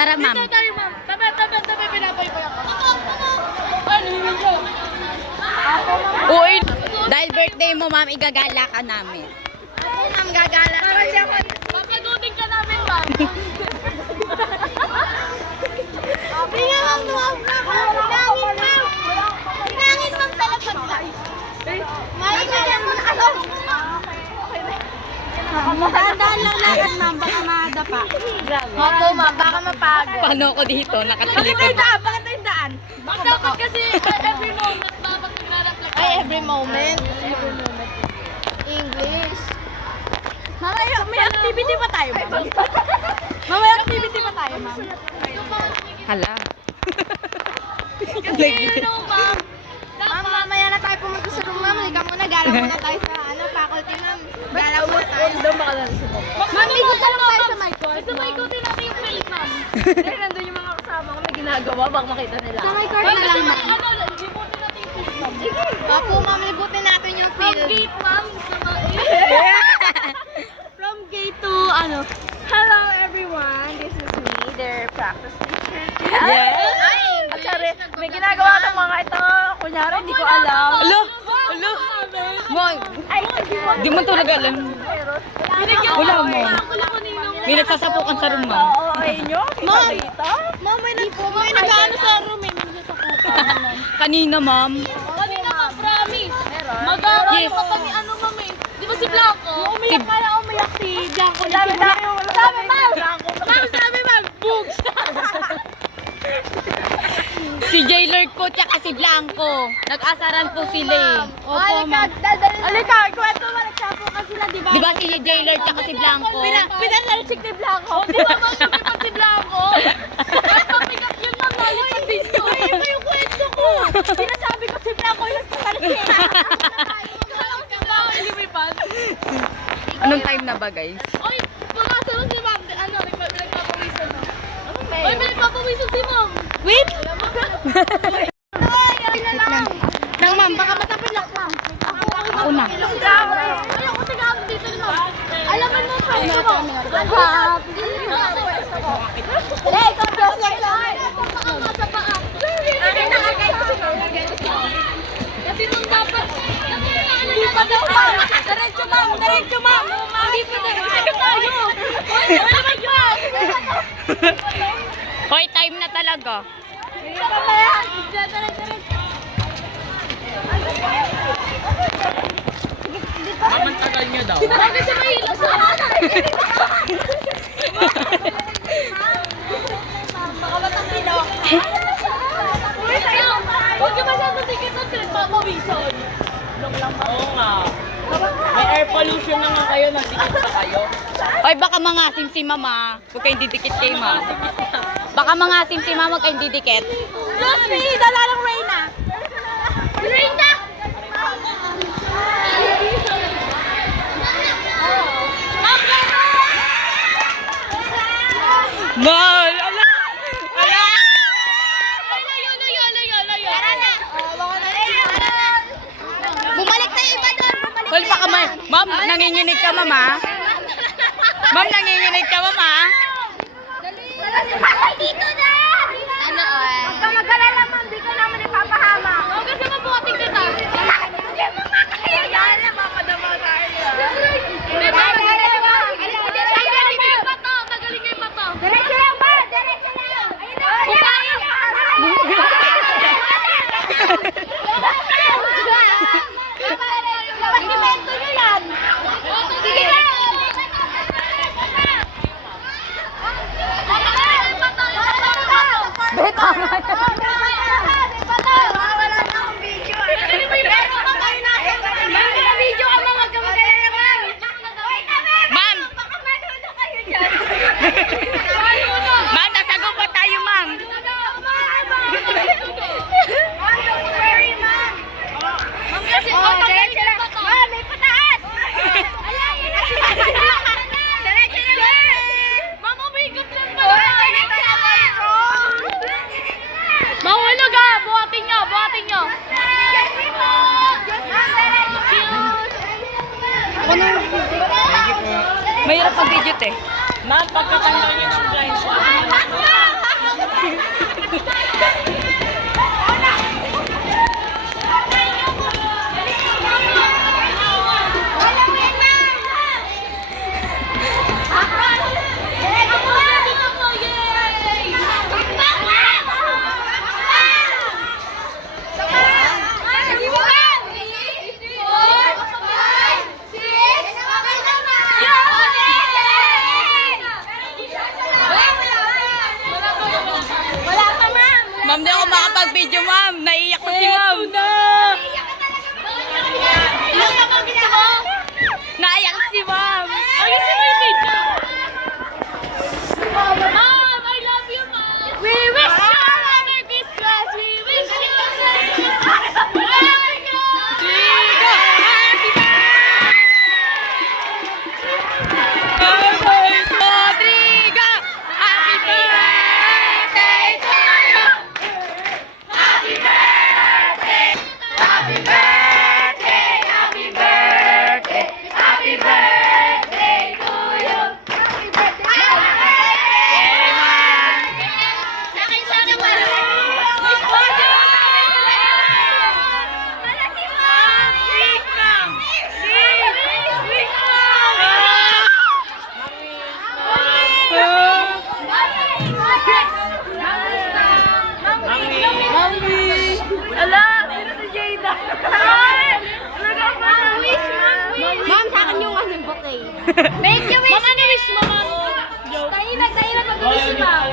Tara, ma'am. Dito tayo, ma'am. Tabi, pinapay ako. Ano yung video? Uy, dahil birthday mo, ma'am, igagala ka namin. Ma'am, gagala. Para siya ko. Papagutin ka namin, ma'am. Tingnan, ma'am, Hinangin, ma'am. Hinangin, ma'am, sa labas lang. Maingat mo na ako. Dahan-dahan lang lakad, ma'am. Baka madapa. Opo, ma'am, baka mapagod. Paano ko dito? Nakatalikod. Bakit yung daan? Dapat kasi every moment, dapat nagre-reflect. Ay, every moment. Every moment. English. Mamaya, may activity pa tayo, ma'am. Mamaya activity pa tayo, ma'am. Hala. Kasi you know, ma'am. Ma'am, mamaya na tayo pumunta sa room, ma'am. Halika muna, gala muna tayo sa faculty, ma'am. Gala muna tayo. Ma'am, ikot na lang tayo sa my court. Gusto mo ikutin natin yung film, ma'am? Dahil nandun yung mga kasama ko may ginagawa, baka makita nila. Sa my court na lang, Kasi ma'am. ano, libutin natin yung film, ma'am. Sige. Opo, ma'am, libutin natin yung From field. gate, ma'am. Sa mga From gate to, hello everyone, this is me, their practice teacher. Yes. Ay, At sorry, may ginagawa ng mga ito, kunyari, hindi ko alam. Alo. Alo. Mo, di mo ito nag-alam. Wala mo. May nagsasapukan sa room, ma'am. Oo, ayun nyo, Ma'am. dito. Ma'am, may nag-ano sa room, eh. May nagsasapukan. Kanina, ma'am. Kanina ka, promise. Mag-aral Yes. kapag ano, ma'am, eh. Di ba si Blanco? Umiyak kaya umiyak si Blanco. Sabi, ma'am. Ma'am, sabi, ma'am. Books. Si J-Lord po tsaka si Blanco. Nag-asaran po sila eh. Opo, ma'am. Alika, kwento mo, nagsapukan sila, di ba? Di ba si J-Lord tsaka si Blanco? Pinanalchik ni Blanco. Di ba, ma'am, lumipad si Blanco? Ay, papick up yun, ma'am. Nalipad dito. Ito yung kwento ko. Sinasabi ko si Blanco yung nagsasalchik. Alam ka ba, ay lumipad? Anong time na ba, guys? Ay, pumasa mo si ma'am. Ano, nagpapawisan na. Ay, may nagpapawisan si ma'am. Wait! Nang ma'am, baka matapilak, ma'am. Ako na. Ay, ako taga-ano dito ni ma'am. Alam mo na, ma'am. Hey, congratulations! Baka masa paa. Kasi nung dapat, Hindi pa daw, ma'am. Diretso, ma'am. Diretso, ma'am. hindi pa tayo tayo. Ay, ano ba yun? Hoy, time na talaga. Hindi pa ba yan? Diretso. Mamantagal niyo daw. Bakit siya mahilo sa Baka matapilok. Huwag ka masyadong tigit at pinagpapawisan. Oo nga. May air pollution na nga kayo, nagdikit pa kayo. Hoy, baka mangasin si mama. Huwag kayong didikit kay ma'am. Baka mangasin si mama, huwag kayong didikit. Plus me, dalarang Reyna. Reyna! Mahal! Ala! Ala! Tara na! Bumalik na yung iba doon! Hoy, baka ma'am, nanginginig ka, mama. Ma'am, nanginginig ka, mama. Ay, dito na! Ano, Huwag ka mag-alala, ma'am. Di ka naman ipapahama. Huwag kasi mabuhating ka tayo. Hindi mo makakaya yan. Mamadama tayo. Magaling kayo pa to. Diretso lang, ma. Diretso lang. Pasimento nyo yan. Sige na! Betama. Ma'am! Ma'am, nasagot pa tayo, ma'am. May pataas. Mahulog ah! Buhatin nyo! Buhatin nyo! Mahirap mag-digit eh. Ma'am, pagkatanggal niyo ng blind shot. Ma'am, di ako makapag-video, ma'am. Naiiyak ko si ma'am. Naiyak si ma'am. Ayusin mo yung video. Mom, I love you, Mom. We wish you a Merry Christmas. We wish you a Merry Christmas. Chico, happy birthday! Rodrigo, happy birthday to you! Happy birthday! Happy birthday! Happy birthday! Happy birthday to you! Happy birthday! Sa akin pala. Wish ko dyan. Wala si Mom. Wish Mom. Wish Ala, sino si Jada? Ma'am, sa akin yung ano, bouquet. Make you wish. Mama, wish mo, Mom. Tayo na mag-wish si Mom.